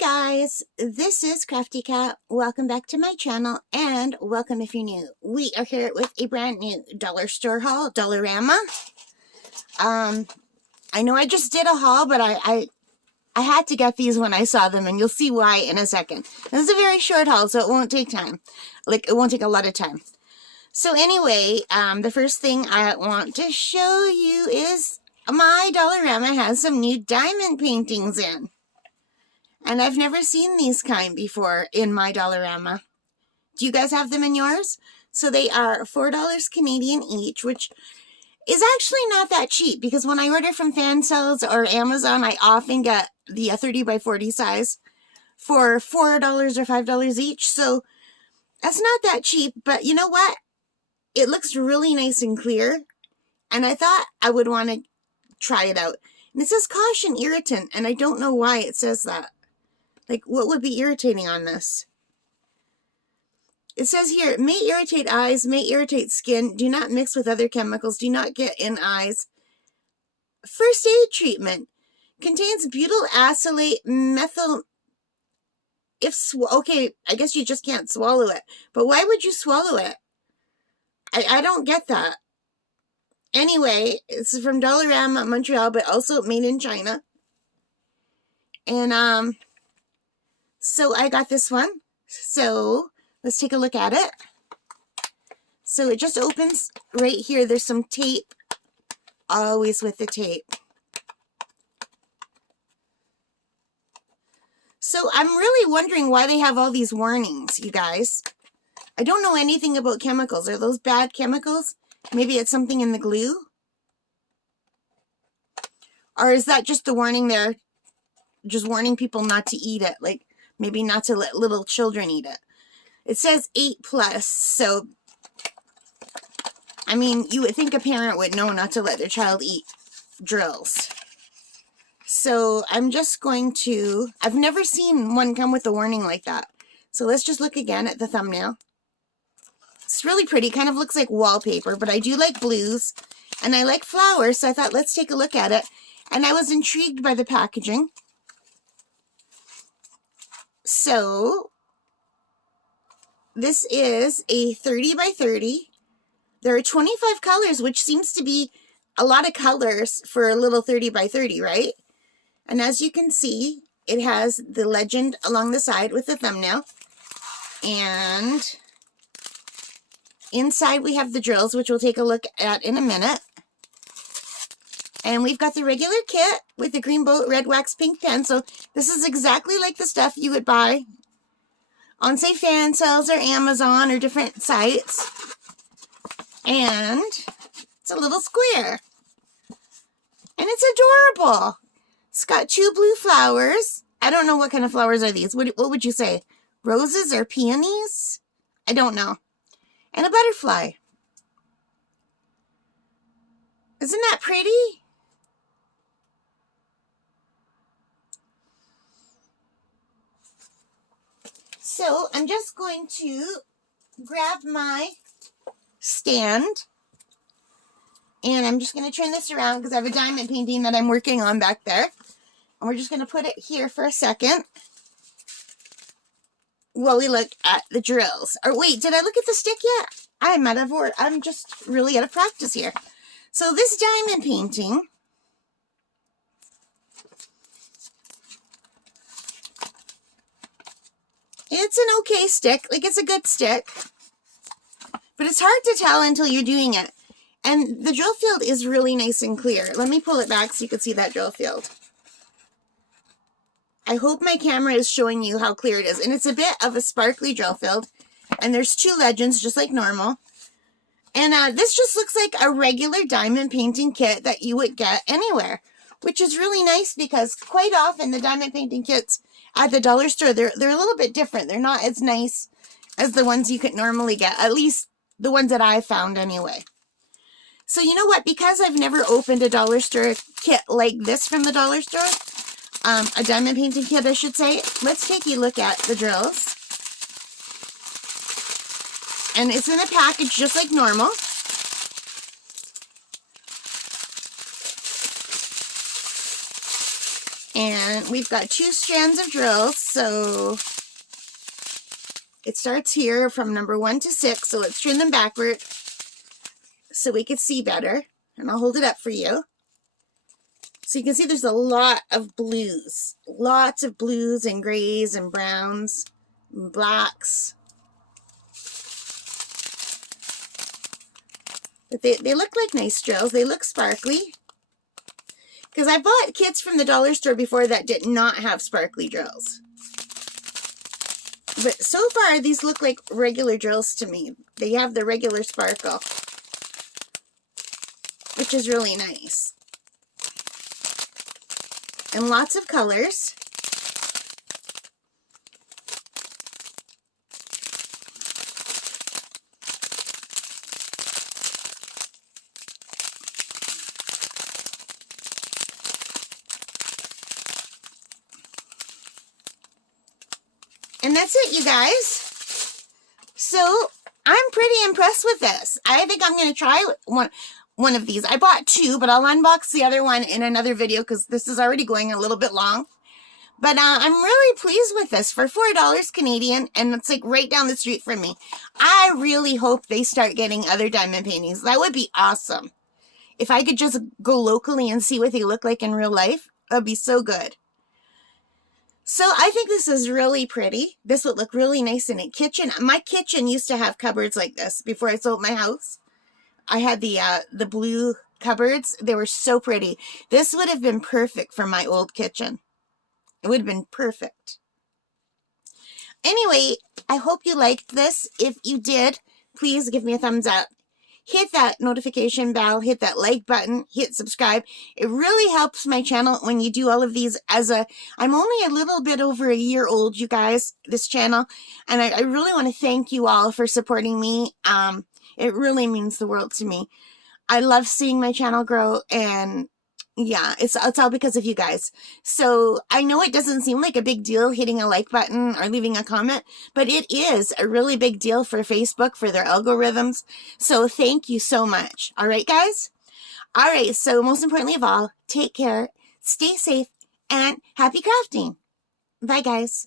Guys, this is Crafty Cat. Welcome back to my channel and welcome if you're new. We are here with a brand new dollar store haul, Dollarama. I know I just did a haul, but I had to get these when I saw them, and you'll see why in a second. This is a very short haul, so it won't take time. It won't take a lot of time. So anyway, the first thing I want to show you is my Dollarama has some new diamond paintings in. And I've never seen these kind before in my Dollarama. Do you guys have them in yours? So they are $4 Canadian each, which is actually not that cheap because when I order from fan sales or Amazon, I often get the 30 by 40 size for $4 or $5 each. So that's not that cheap, but you know what? It looks really nice and clear, and I thought I would want to try it out. And it says caution irritant, and I don't know why it says that. Like, what would be irritating on this? It says here, it may irritate eyes, may irritate skin. Do not mix with other chemicals. Do not get in eyes. First aid treatment. Contains butyl acylate methyl. Okay, I guess you just can't swallow it. But why would you swallow it? I don't get that. Anyway, it's from Dollarama, Montreal, but also made in China. And, so I got this one. So let's take a look at it. So it just opens right here. There's some tape, always with the tape. So I'm really wondering why they have all these warnings, you guys. I don't know anything about chemicals. Are those bad chemicals? Maybe it's something in the glue? Or is that just the warning there? Just warning people not to eat it. Like, maybe not to let little children eat it. It says 8+, so, I mean, you would think a parent would know not to let their child eat drills. So, I'm just going to, I've never seen one come with a warning like that. So, let's just look again at the thumbnail. It's really pretty, kind of looks like wallpaper, but I do like blues, and I like flowers, so I thought, let's take a look at it. And I was intrigued by the packaging. So, this is a 30 by 30. There are 25 colors, which seems to be a lot of colors for a little 30 by 30, right? And as you can see, it has the legend along the side with the thumbnail. And inside we have the drills, which we'll take a look at in a minute. And we've got the regular kit with the green boat, red wax, pink pen. So this is exactly like the stuff you would buy on, say, fan sales or Amazon or different sites. And it's a little square. And it's adorable. It's got 2 blue flowers. I don't know what kind of flowers are these. What would you say? Roses or peonies? I don't know. And a butterfly. Isn't that pretty? So I'm just going to grab my stand, and I'm just going to turn this around because I have a diamond painting that I'm working on back there. And we're just going to put it here for a second while we look at the drills. Or wait, did I look at the stick yet? I'm just really out of practice here. So this diamond painting, it's an okay stick. Like, it's a good stick. But it's hard to tell until you're doing it. And the drill field is really nice and clear. Let me pull it back so you can see that drill field. I hope my camera is showing you how clear it is. And it's a bit of a sparkly drill field. And there's 2 legends, just like normal. And this just looks like a regular diamond painting kit that you would get anywhere. Which is really nice because quite often the diamond painting kits at the dollar store, they're a little bit different. They're not as nice as the ones you could normally get. At least the ones that I found anyway. So you know what? Because I've never opened a dollar store kit like this from the dollar store, a diamond painting kit I should say, let's take a look at the drills. And it's in a package just like normal. And we've got 2 strands of drills, so it starts here from number 1 to 6, so let's turn them backward so we can see better. And I'll hold it up for you. So you can see there's a lot of blues. Lots of blues and grays and browns and blacks. But they look like nice drills. They look sparkly. Because I bought kits from the dollar store before that did not have sparkly drills. But so far, these look like regular drills to me. They have the regular sparkle, which is really nice. And lots of colors. And that's it, you guys. So I'm pretty impressed with this. I think I'm going to try one of these. I bought 2, but I'll unbox the other one in another video because this is already going a little bit long. But I'm really pleased with this for $4 Canadian, and it's like right down the street from me. I really hope they start getting other diamond paintings. That would be awesome. If I could just go locally and see what they look like in real life, that would be so good. So I think this is really pretty. This would look really nice in a kitchen. My kitchen used to have cupboards like this before I sold my house. I had the blue cupboards. They were so pretty. This would have been perfect for my old kitchen. It would have been perfect. Anyway, I hope you liked this. If you did, please give me a thumbs up. Hit that notification bell, hit that like button, hit subscribe. It really helps my channel when you do all of these. I'm only a little bit over a year old, you guys, this channel. And I really want to thank you all for supporting me. It really means the world to me. I love seeing my channel grow, and yeah, it's all because of you guys. So I know it doesn't seem like a big deal hitting a like button or leaving a comment, but it is a really big deal for Facebook, for their algorithms. So thank you so much. All right, guys? All right, so most importantly of all, take care, stay safe, and happy crafting. Bye, guys.